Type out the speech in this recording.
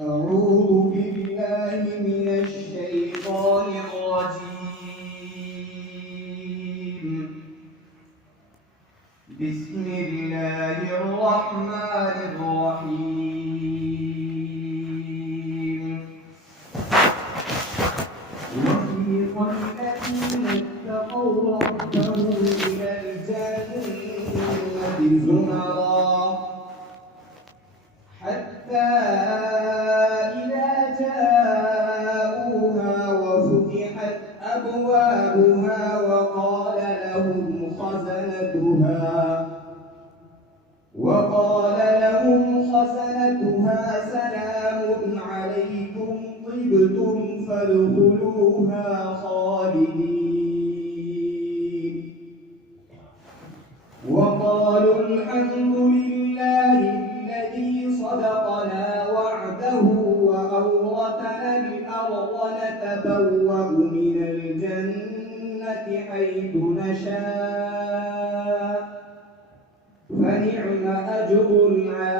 أعوذ بالله من الشيطان الرجيم. بسم الله الرحمن الرحيم. وسيق الذين اتقوا ربهم إلى الجنة زمرا حتى إذا جاءوها وفتحت أبوابها وقال لهم خزنتها سلام عليكم طبتم فادخلوها خالدين وقالوا الحمد لله الذي صدقنا وعده وأورثنا الأرض نتبوأ من الجنة حيث نشاء فنعم أجر العاملين.